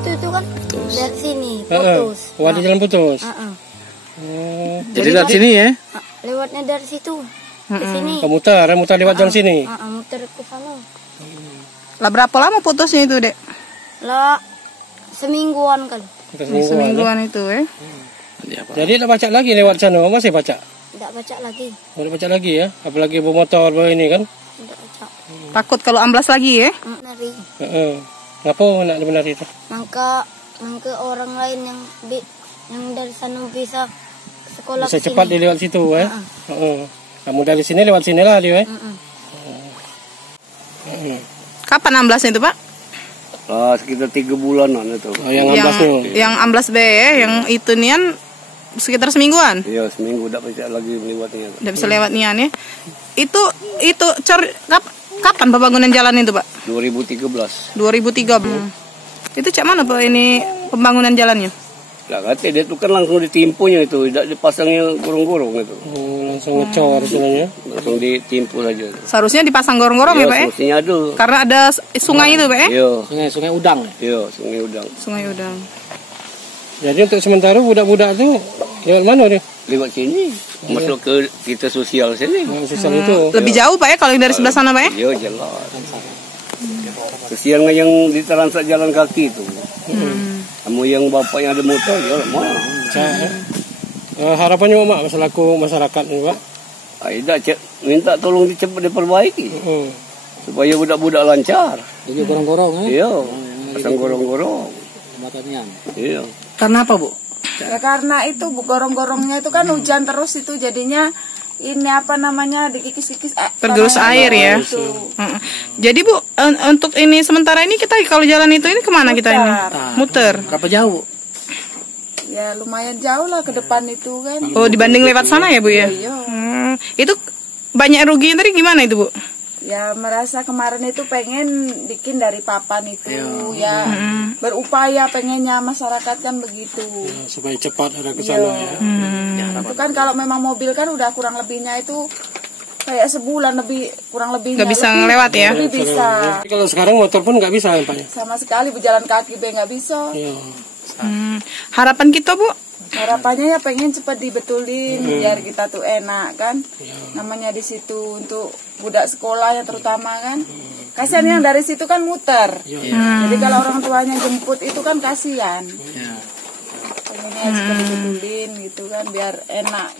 situ tuh kan dari sini putus. Oh, ada jalan putus. Jadi lewat sini ya? Lewatnya dari situ ke sini. Muter lewat jalan sini. Muter ke sana. Lah berapa lama putusnya itu, Dek? Lah semingguan kan. Semingguan itu ya. Jadi tak baca lagi lewat sana, masih baca? Tidak baca lagi. Tidak baca lagi ya, apalagi bawa motor bawa ini kan? Tidak baca. Takut kalau amblas lagi ya? Menari. Ngapa nak menari itu? Mangka orang lain yang dari sana bisa sekolah bisa kesini. cepat dia lewat situ ya. Kamu dari sini lewat sini lah dia. Kapan amblasnya itu, Pak? Sekitar 3 bulanan itu. Yang amblas tuh. Yang amblas B ya, yang itu nian sekitar semingguan. Iya, seminggu udah bisa lagi melewatnya. Udah bisa lewat nian ya. Itu kapan pembangunan jalan itu, Pak? 2013. 2013. Itu cak mana, Pak, ini pembangunan jalannya? Lah kata dia tuh kan langsung ditimpunya itu, tidak dipasangnya gorong-gorong itu. Langsung ngecor sebenarnya. Langsung ditimpu saja. Seharusnya dipasang gorong-gorong ya, Pak ya? Semestinya ada. Karena ada sungai itu, Pak ya? Iya. Sungai Udang. Iya, Sungai Udang. Sungai Udang. Jadi untuk sementara budak-budak tuh lewat mana dia? Lewat sini. Masuk ke kita sosial sini. Sosial itu. Lebih jauh, Pak ya, kalau yang dari sebelah sana, Pak ya? Iya, jelas. Kesian yang di transak jalan kaki itu. Kamu yang bapaknya ada motor, ya mau. Harapannya Mak selaku masyarakat nih, Pak? Tidak, minta tolong cepat diperbaiki. Supaya budak-budak lancar. Jadi gorong-gorong ya? Iya, pasang gorong-gorong. Jembatannya. Iya. Karena apa, Bu? Ya karena itu gorong-gorongnya itu kan hujan terus itu jadinya ini apa namanya dikikis-kikis tergerus air ya. Jadi Bu, untuk ini sementara ini kita kalau jalan itu ini kemana kita ini? Muter. Berapa jauh? Ya lumayan jauh lah ke depan itu kan. Oh, dibanding lewat sana ya, Bu ya? Iya. Itu banyak rugi tadi gimana itu, Bu? Ya merasa kemarin itu pengen bikin dari papan itu ya berupaya pengennya masyarakat kan begitu supaya cepat ada ke sana ya. Itu kan kalau memang mobil kan udah kurang lebihnya itu kayak sebulan lebih kurang lebihnya nggak bisa ngelewat ya? Lebih bisa. Kalau sekarang motor pun nggak bisa Pak ya? Sama sekali berjalan kaki nggak bisa. Harapan kita, Bu? Harapannya ya pengen cepat dibetulin biar kita tuh enak kan. Namanya di situ untuk budak sekolah yang terutama kan. Kasihan yang dari situ kan muter. Jadi kalau orang tuanya jemput itu kan kasihan. Pengennya cepat dibetulin gitu kan biar enak.